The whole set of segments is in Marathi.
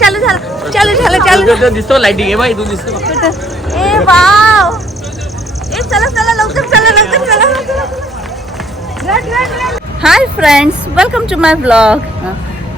चालू झाला चालू झाला चालू झाला. दिसतो लाइटिंग आहे बाई तू दिसतो? ए वाव. ए चला चला लवकर चला लवकर चला hi friends welcome to my blog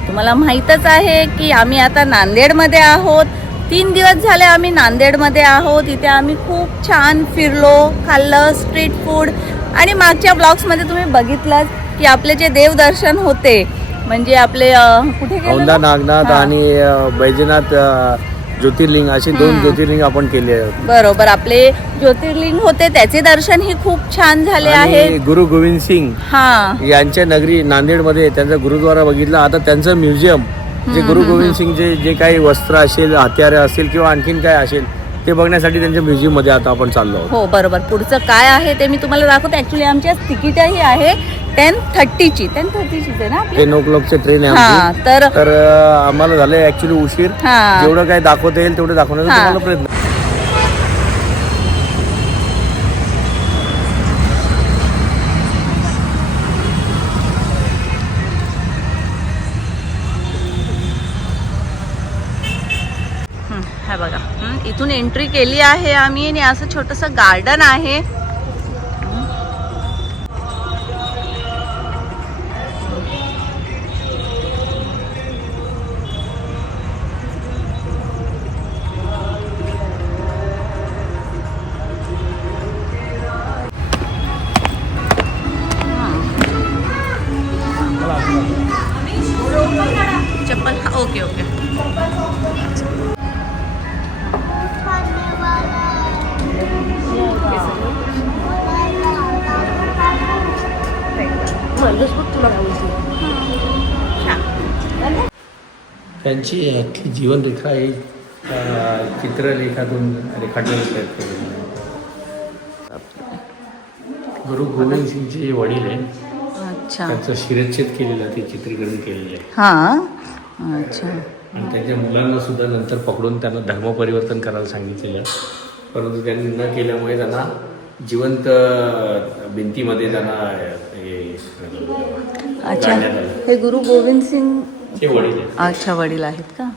तुम्हाला माहीतच आहे की आम्ही आता नांदेडमध्ये आहोत. तीन दिवस झाले आम्ही नांदेडमध्ये आहोत. इथे आम्ही खूप छान फिरलो खाल्लं स्ट्रीट फूड आणि मागच्या ब्लॉग्समध्ये तुम्ही बघितलं की आपले जे देवदर्शन होते म्हणजे आपले कुठे गेलो औंधा? नागनाथ हा. आणि अ, बैजनाथ अ, ज्योतिर्लिंग असे दोन. ज्योतिर्लिंग आपण केले आहेत. बरोबर. आपले ज्योतिर्लिंग होते त्याचे दर्शन ही खूप छान झाले आणि आहेत. गुरु गोविंद सिंग हा. यांच्या नगरी नांदेडमध्ये त्यांचा गुरुद्वारा बघितला. आता त्यांचं म्युझियम जे गुरु गोविंद सिंगचे जे काही वस्त्र असेल हत्यारे असतील किंवा आणखीन काय असेल ते बघण्यासाठी त्यांच्या म्युझियममध्ये आता आपण चाललो आहोत. हो बरोबर. पुढचं काय आहे ते मी तुम्हाला दाखवते. ऍक्च्युली आमच्या तिकीटही आहे. टेन थर्टीची टेन थर्टीचीच आहे ना आपली? टेन ओ क्लॉकचे ट्रेन आहे हा आमची. तर तर अ, आम्हाला झालंय ऍक्च्युली उशीर. हा. जेवढं काय दाखवता येईल तेवढं दाखवण्याचा हा. तुम्हाला प्रयत्न. हं, हा बघा. हं, इथून एंट्री केली आहे आम्ही आणि असं छोटस गार्डन आहे. त्यांची अख्खी जीवनरेखा ही चित्रलेखातून रेखाटलेलं प्रयत्न केलेला आहे. गुरु गोविंद सिंगचे वडील आहे अच्छा. त्यांचं शिरच्छेद केलेलं ते चित्रीकरण केलेलं आहे. हा. अच्छा. आणि त्यांच्या मुलांना सुद्धा नंतर पकडून त्यांना धर्मपरिवर्तन करायला सांगितलेलं परंतु त्यांनी न केल्यामुळे त्यांना जिवंत भिंतीमध्ये त्यांना अच्छा. हे गुरु गोविंद सिंग अच्छा वडील आहेत का?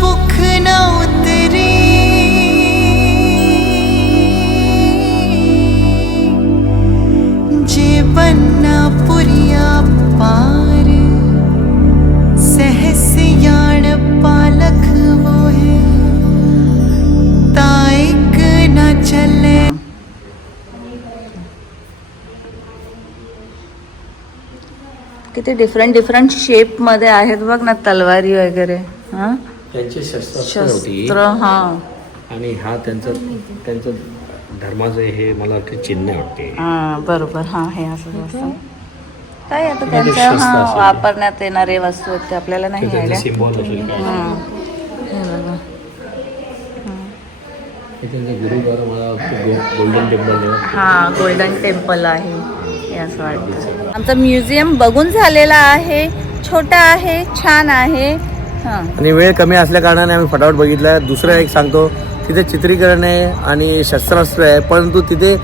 भुख न उतरी। जे बन्ना पुरिया पार। सहस याण पालक वो है। ताइक न चले। किती डिफरंट डिफरंट शेपमध्ये आहेत बघ ना तलवारी वगैरे हां? त्यांची शस्त्रास्त्र होती. शस्त्र हा. आणि हा त्यांचा त्यांचं धर्माचं हे मला वाटतं चिन्ह वाटते. हा बरोबर. हा हे असं असं. काय आता ते त्यांचं शस्त्र हा असेल. वापरण्यात येणारे वस्तू आहेत ते आपल्याला नाही त्यांचं आयडिया. सिम्बॉल असेल काय हा. हे बघा. हे. त्यांचं गुरुद्वारा मला वाटतं गोल्डन टेम्पल हा गोल्डन टेम्पल आहे. हे असं वाटतं. आमचं म्युझियम बघून झालेला आहे. छोटा आहे छान आहे. आणि वेळ कमी असल्या कारणाने आम्ही फटाफट बघितलं. दुसरं एक सांगतो तिथे चित्रीकरण आहे आणि शस्त्रास्त्र आहे परंतु तिथे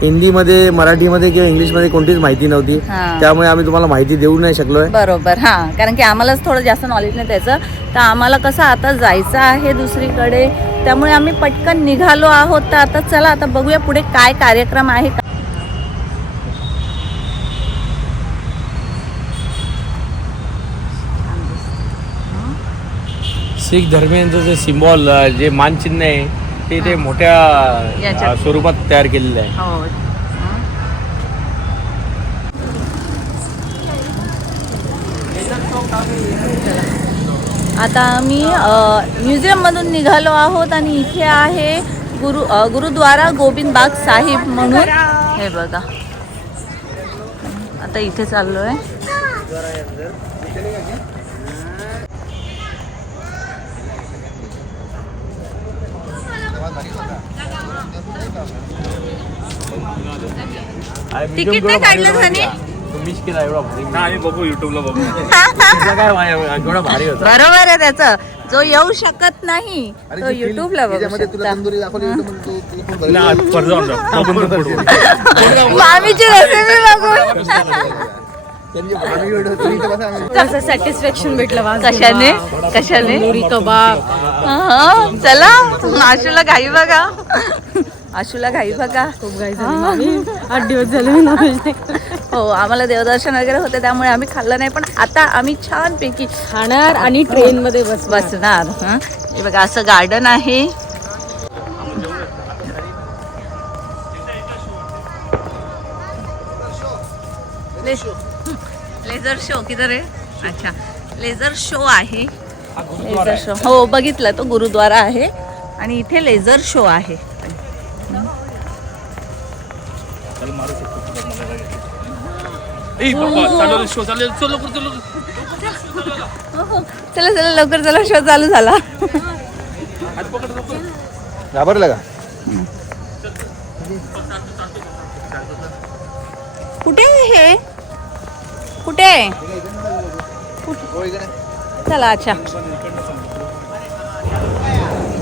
हिंदीमध्ये मराठीमध्ये किंवा इंग्लिशमध्ये कोणतीच माहिती नव्हती. त्यामुळे आम्ही तुम्हाला माहिती देऊ नाही शकलोय. बरोबर हा. कारण की आम्हालाच थोडं जास्त नॉलेज नाही त्याचं. तर आम्हाला कसं आता जायचं आहे दुसरीकडे त्यामुळे आम्ही पटकन निघालो आहोत. तर आता चला आता बघूया पुढे काय कार्यक्रम आहे शीख धर्मियांचं जे सिम्बॉल जे मानचिन्ह आहे ते ते मोठ्या याच्यात. स्वरूपात तयार केलेलं आहे. हो. आता आम्ही म्युझियममधून निघालो आहोत आणि इथे आहे गुरु अ, गुरुद्वारा गोविंद बाग साहिब म्हणून. हे बघा. आता इथे चाललो आहे तिकीट नाही काढलं धनी? मिस केला एवढा भारी आम्ही बघू युट्यूबला बघू. तुझा काय मा- एवढा भारी होता. बरोबर आहे त्याचं. जो येऊ शकत नाही तो युट्यूबला बघू शकता. परत जाऊन जा. बघून बघ. पुढे. मामीची रेसिपी बघून. कसं सॅटिस्फॅक्शन भेटलं कशाने? कशाने? कबाब हा, चला आशूला घाई बघा. आशूला घाई बघा. खूप घाई झाली मामी. आठ दिवस झाले. हो आम्हाला देवदर्शन वगैरे होते त्यामुळे आम्ही खाल्लं नाही पण आता आम्ही छानपैकी खाणार आणि ट्रेन मध्ये बस बसणार हं. हे बघा असं गार्डन आहे. लेझर शो किधर आहे? अच्छा. लेझर शो आहे. Laser show. हो बघितलं तो गुरुद्वारा आहे. आणि इथे लेझर शो आहे. चालू शो चालू चलो चलो चला चला लवकर चला शो चालू झाला. घाबरलं का? कुठे आहे हे? कुठे आहे? चला अच्छा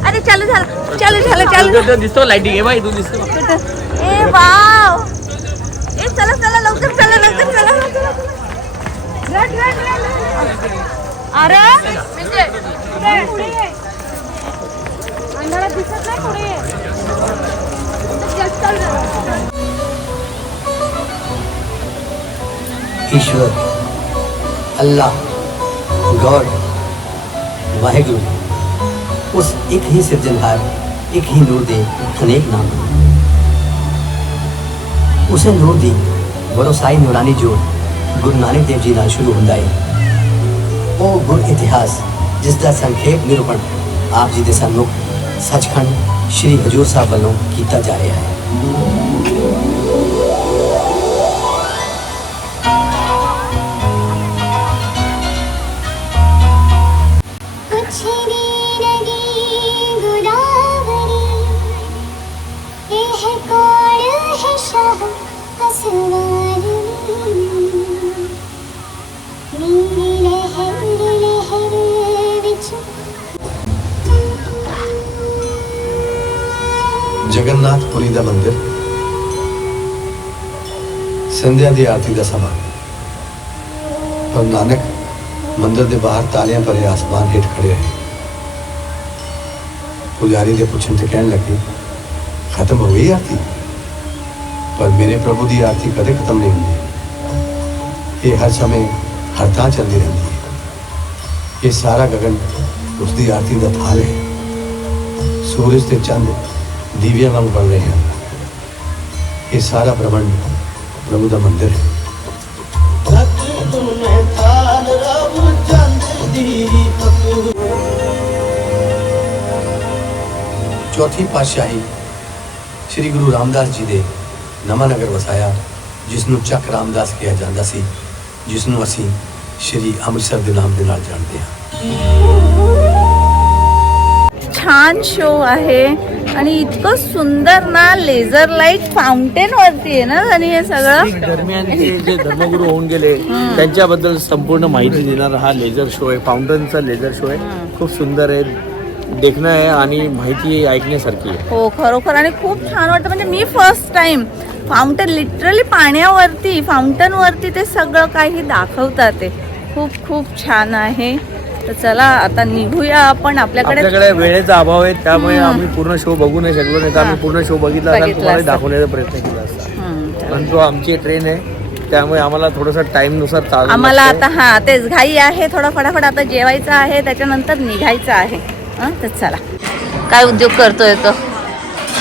अरे चालू झालं चालू झालं चालू झालं. दिसतो लाईटिंग आहे बाई तू दिसतो? ए वाव ए चला चला लवकर चला लवकर चला. अरे म्हणजे. अंधारात दिसत नाही पुढे ਈਸ਼ਵਰ ਅੱਲਾ ਗੋਡ ਵਾਹਿਗੁਰੂ ਉਸ ਇੱਕ ਹੀ ਸਿਰਜਣਹਾਰ ਇੱਕ ਹੀ ਨੂਰ ਦੇ ਅਨੇਕ ਨਾਮ ਹਨ ਉਸੇ ਨੂਰ ਦੀ ਵਰੋਸਾਈ ਨੂਰਾਨੀ ਜੋੜ ਗੁਰੂ ਨਾਨਕ ਦੇਵ ਜੀ ਨਾਲ ਸ਼ੁਰੂ ਹੁੰਦਾ ਹੈ ਉਹ ਗੁਰ ਇਤਿਹਾਸ ਜਿਸ ਦਾ ਸੰਖੇਪ ਨਿਰੂਪਣ ਆਪ ਜੀ ਦੇ ਸਾਹਮਣੇ ਸੱਚਖੰਡ ਸ੍ਰੀ ਹਜੂਰ ਸਾਹਿਬ ਵੱਲੋਂ ਕੀਤਾ ਜਾ ਰਿਹਾ ਹੈ ਜਗਨਨਾਥਪੁਰੀ ਦਾ ਮੰਦਿਰ। ਸੰਧਿਆ ਦੀ ਆਰਤੀ ਦਾ ਸਮਾਂ। ਪਰ ਨਾਨਕ ਮੰਦਿਰ ਦੇ ਬਾਹਰ ਤਾਲੀਆਂ ਭਰੇ ਆਸਮਾਨ ਹੇਠ ਖੜੇ ਰਹੇ। ਪੁਜਾਰੀ ਦੇ ਪੁੱਛਣ ਤੇ ਕਹਿਣ ਲੱਗੇ, ਖਤਮ ਹੋ ਗਈ ਆਰਤੀ? ਪਰ ਮੇਰੇ ਪ੍ਰਭੂ ਦੀ ਆਰਤੀ ਕਦੇ ਖਤਮ ਨਹੀਂ ਹੁੰਦੀ। ਇਹ ਹਰ ਸਮੇਂ ਹਰ ਥਾਂ ਚੱਲਦੀ ਰਹਿੰਦੀ ਹੈ। ਇਹ ਸਾਰਾ ਗਗਨ ਉਸ ਦੀ ਆਰਤੀ ਦਾ ਥਾਲ ਹੈ। ਸੂਰਜ ਤੇ ਚੰਦ ਦੀਵਿਆਂ ਵਾਂਗ ਬਣ ਰਹੇ ਹਨ ਇਹ ਸਾਰਾ ਬ੍ਰਹਮੰਡ ਪ੍ਰਭੂ ਦਾ ਮੰਦਿਰ ਹੈ ਚੌਥੀ ਪਾਤਸ਼ਾਹੀ ਸ੍ਰੀ ਗੁਰੂ ਰਾਮਦਾਸ ਜੀ ਦੇ ਨਵਾਂ ਨਗਰ ਵਸਾਇਆ ਜਿਸ ਨੂੰ ਚੱਕ ਰਾਮਦਾਸ ਕਿਹਾ ਜਾਂਦਾ ਸੀ ਜਿਸ ਨੂੰ ਅਸੀਂ ਸ੍ਰੀ ਅੰਮ੍ਰਿਤਸਰ ਦੇ ਨਾਮ ਦੇ ਨਾਲ ਜਾਣਦੇ ਹਾਂ छान शो आहे. आणि इतकं सुंदर ना लेझर लाइट फाउंटेन वरती आहे ना आणि हे सगळं. दरम्यान ते जे धर्मगुरू होऊन गेले त्यांच्याबद्दल संपूर्ण माहिती देणारा हा लेझर शो आहे. फाउंटनचा लेझर शो आहे. खूप सुंदर आहे. देखणं आहे आणि माहिती ऐकण्यासारखी आहे. हो खरोखर. आणि खूप छान वाटतं. म्हणजे मी फर्स्ट टाइम फाउंटन लिटरली पाण्यावरती फाउंटन वरती ते सगळं काही दाखवतात ते. खूप खूप छान आहे. तर चला आता निघूया आपण आपल्याकडे. वेळेचा अभाव आहे त्यामुळे आम्ही पूर्ण शो बघू नाही शकलो नाही. तर आम्ही पूर्ण शो बघितला तुम्हाला. दाखवण्याचा प्रयत्न केला असता. परंतु आमची ट्रेन आहे त्यामुळे आम्हाला थोडंसं टाइमनुसार चालू आम्हाला आता हा तेच घाई आहे थोडा फटाफट आता जेवायचं आहे त्याच्यानंतर निघायचं आहे. हं, तर चला. काय उद्योग करतोय तो?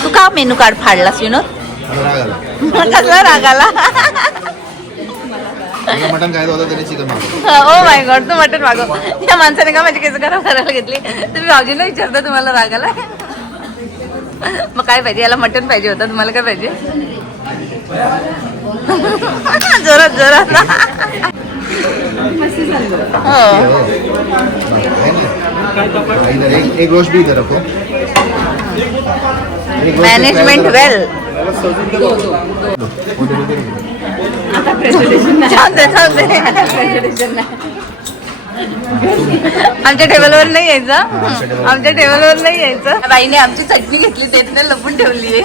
तू का मेनू कार्ड फाडलास विनोद? कसला राग आला? मटन काय होतं तरी चिकन मागवलं ओ माय गॉड तू मटन मागव. या माणसाने का माझी केस गरम करायला घेतली तुम्ही भाऊजीला विचारता तुम्हाला राग आला मग काय पाहिजे? याला मटन पाहिजे होतं तुम्हाला काय पाहिजे? जोरात जोरात. हो. इधर एक रोस्ट भी इधर रखो. मॅनेजमेंट वेल जाऊ दे जाऊ दे आमच्या टेबलवर नाही यायचं. आमच्या टेबलवर नाही यायचं. बाईने आमची चटणी घेतली त्यातनं लपून ठेवली आहे।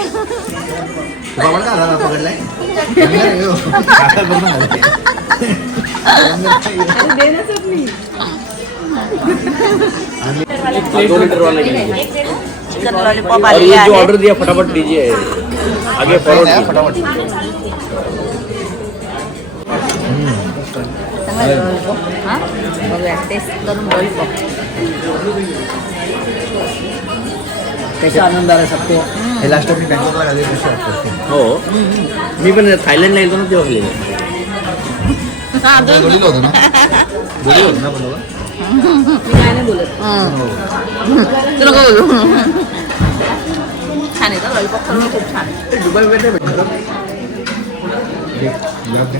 चिकन लॉलीपॉप आलेले ऑर्डर दिया फटाफट दीजिए. आगे फॉरवर्ड नाही, कीजिए। फटाफट हा? बघूया टेस्ट करून लॉलीपॉप कैसा आनंद आ रहा है सबको हे लास्ट टाइम मी बँकॉकला गेले तशी वाटते हो मी पण थायलंडला येतो ना तेव्हा गेलेलो. दोन्हीला होतं ना दोन्ही होतं ना पण दोघं? तू नको बोलू छान आहे लॉलीपॉप करून खूप छान ते दुबईमध्ये नाही भेटत हे, गुलाब दे.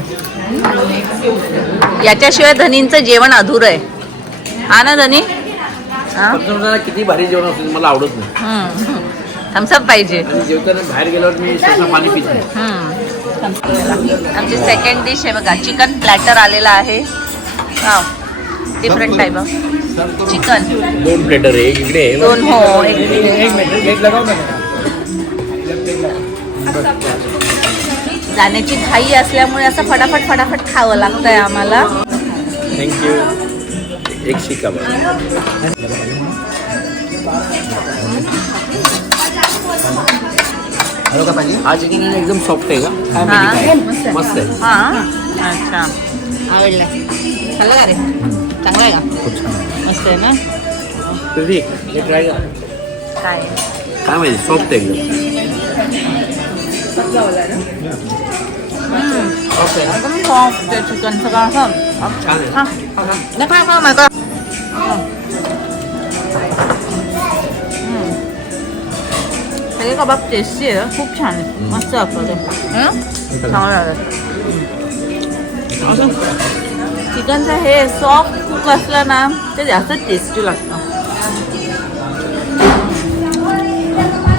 याच्याशिवाय धनींचं जेवण अधुरं आहे. हा ना धनी? किती भारी जेवण असेल मला आवडत नाही. थम्सअप पाहिजे. जेवताना बाहेर गेल्यावर मी पाणी पित नाही. आमची सेकंड डिश आहे बघा. चिकन प्लॅटर आलेला आहे. डिफरंट टाईप ऑफ चिकन दोन प्लेटर आहे. एक इकडे. दोन हो एक जाण्याची घाई असल्यामुळे असं फटाफट फटाफट खावं लागतंय आम्हाला. थँक्यू एक शिका हा चिकन एकदम सॉफ्ट आहे का? काय हा. मस्त आहे. हा. अच्छा. आवडला. खाल्लं का रे? चांगला आहे का? खूप छान आहे. मस्त आहे ना? काय? काय माहिती सॉफ्ट आहे एकदम. एकदम सॉफ्ट आहे चिकन सगळं असं छान आहे हा नाही खा खा मला सगळे कबाब टेस्टी आहे खूप छान आहे मस्त आपलं ते हं? चांगलं लागलं अजून चिकनचं हे सॉफ्ट कुक असलं ना ते जास्त टेस्टी लागतं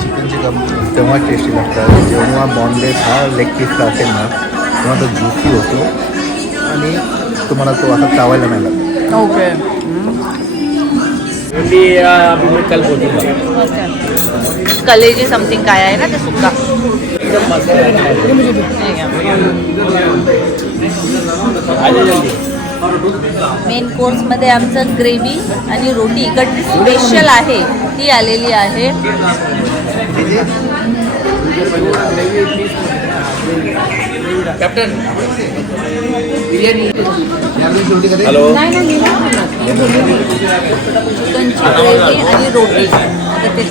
चिकनची कम तेव्हा टेस्टी लागतात. जेव्हा बॉनलेस हा लेग पीसला असेल ना तेव्हा तो ज्युसी होतो. आणि तुम्हाला तो आता चावायला नाही लागत. ओके. मी अभी मैं कल पहुंचूंगा कलेजी समथिंग काय आहे ना ते सुक्का एकदम मस्त आहे. आले जल्दी मेन कोर्समध्ये आमचं ग्रेव्ही आणि रोटी. इकडची स्पेशल आहे. ती आलेली आहे. हॅलो चिकनची ग्रेव्ही आणि रोटी. आता ते.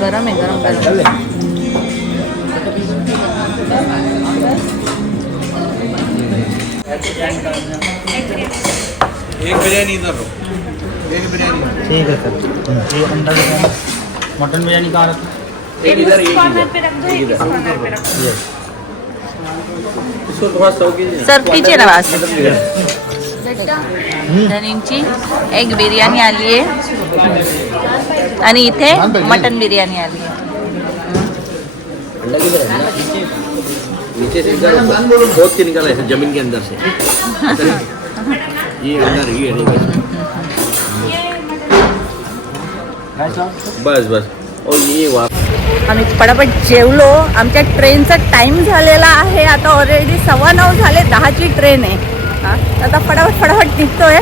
गरम आहे गरम गरम. एक बिर्याणी एक बिर्याणी ठीक है सर ये अंडा बिरयानी मटन बिरयानी कहाँ रखा एक इधर एक इधर एक इधर इसको थोड़ा सौ के सर कीजिए ना वास धनींची एक बिर्याणी आली आहे आणि इथे मटन बिर्याणी आली आहे है नीचे से के निकाला है जमीन के अंदर से बस बस। और ये आम्ही पटापट जेवलो. आमच्या ट्रेनचा टाइम झालेला आहे. आता ऑलरेडी सव्वा नऊ झाले. दहाची ट्रेन आहे. हा, आता फटाफट फटाफट निघतोय.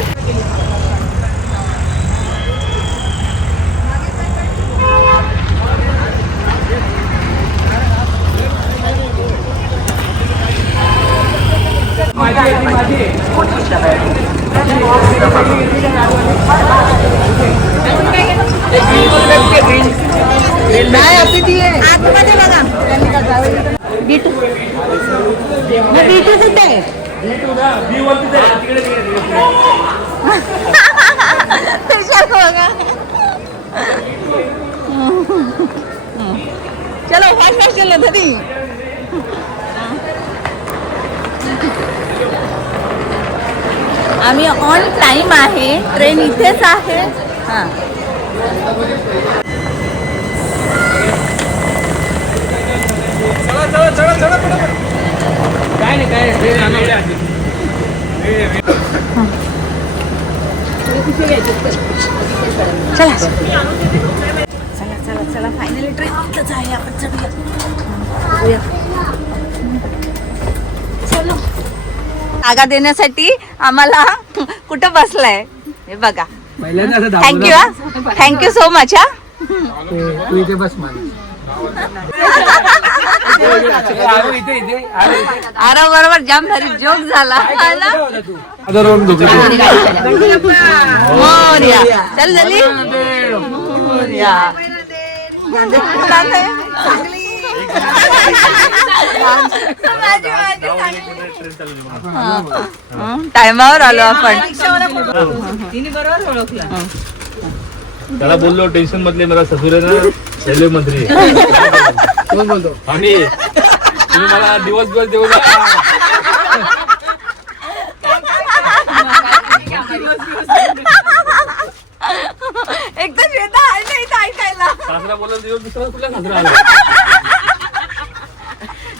आतमध्ये बघा बिटू मग बिटू कुठे आहे बघा चलो फास्ट फास्ट चलो धरी आम्ही ऑन टाइम आहे. ट्रेन इथेच आहे. हां. चला चला चला चला फायनली ट्रेन इथंच आहे. आपण. चलो. जागा देण्यासाठी आम्हाला कुठं बसलाय? हे बघा. थँक्यू थँक्यू सो मच हा. तू इथे बस मला. अरे बरोबर जाम भारी जोक झाला. है? मोरया. चल मोरया टायमावर आलो आपण. त्याला बोललो टेन्शन मधले मला ससुरे ना रेल्वे मंत्री. आणि तुम्ही मला दिवसभर देऊ नका. एकदम श्वेता आहे इथं ऐकायला. सासरा बोलला दिवस दुसरा कुठला सासरा आला?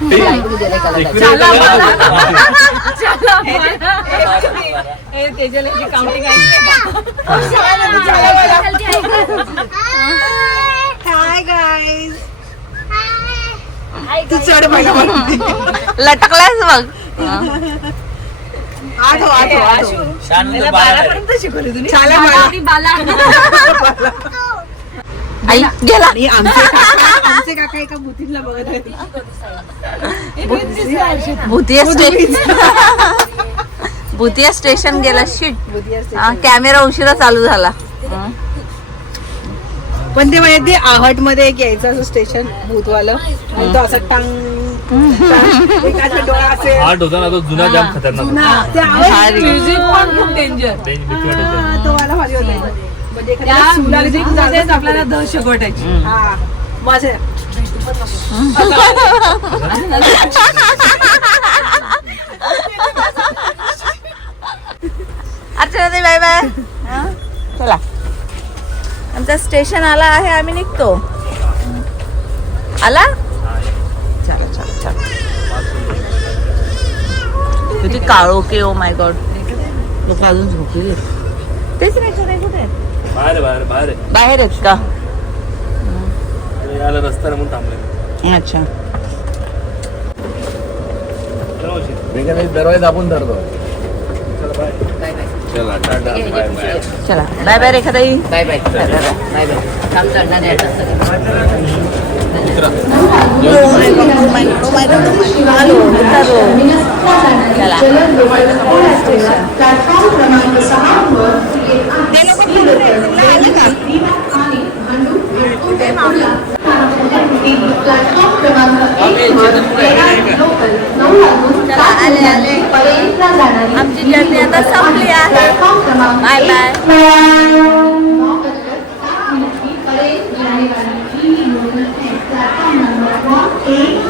मिनिटं आले ट्रेन चालू संपायला आला सर्व किती किती मस्ती आहे या पोरामध्ये हं? दुपार लटकलास बघ हं. आई गेला. भूतिया स्टेशन भूतिया स्टेशन गेला शिट कॅमेरा उशिरा चालू झाला. पण ते माहिती आहटमध्ये एक यायचं असं स्टेशन भूतवालं आणि तो असं टांग टांग, एकाचा डोळा असेल आठ होता ना तो जुना जाम खतरनाक ते आवाज भारी. म्युझिक पण खूप डेंजर. तो वाला भारी होता. म्हणजे मध्येच आपल्याला दहशत वाटायची हा. माझे अर्चना ताई बाय बाय. हं? चला. आमचा स्टेशन आला आहे आम्ही निघतो. आला? चला चला चला. किती काळोखे ओ माय गॉड लोक अजून झोपली तेच नाही कुठे आहेत? बाहेर आहे, बाहेर आहे, बाहेर आहे. बाहेर आहेत का अरे याला रस्ता म्हणून थांबले अच्छा। चला मावशी. दरवाजा दाबून धरतो चला, बाय. चला टाटा बाय बाय चला बाय बाय रेखाताई बाय बाय बाय बाय काम चालणार आहे आता हॅलो उतारो. चला। चला आले आले आमची जर्नी आता संपली आहे. Bye bye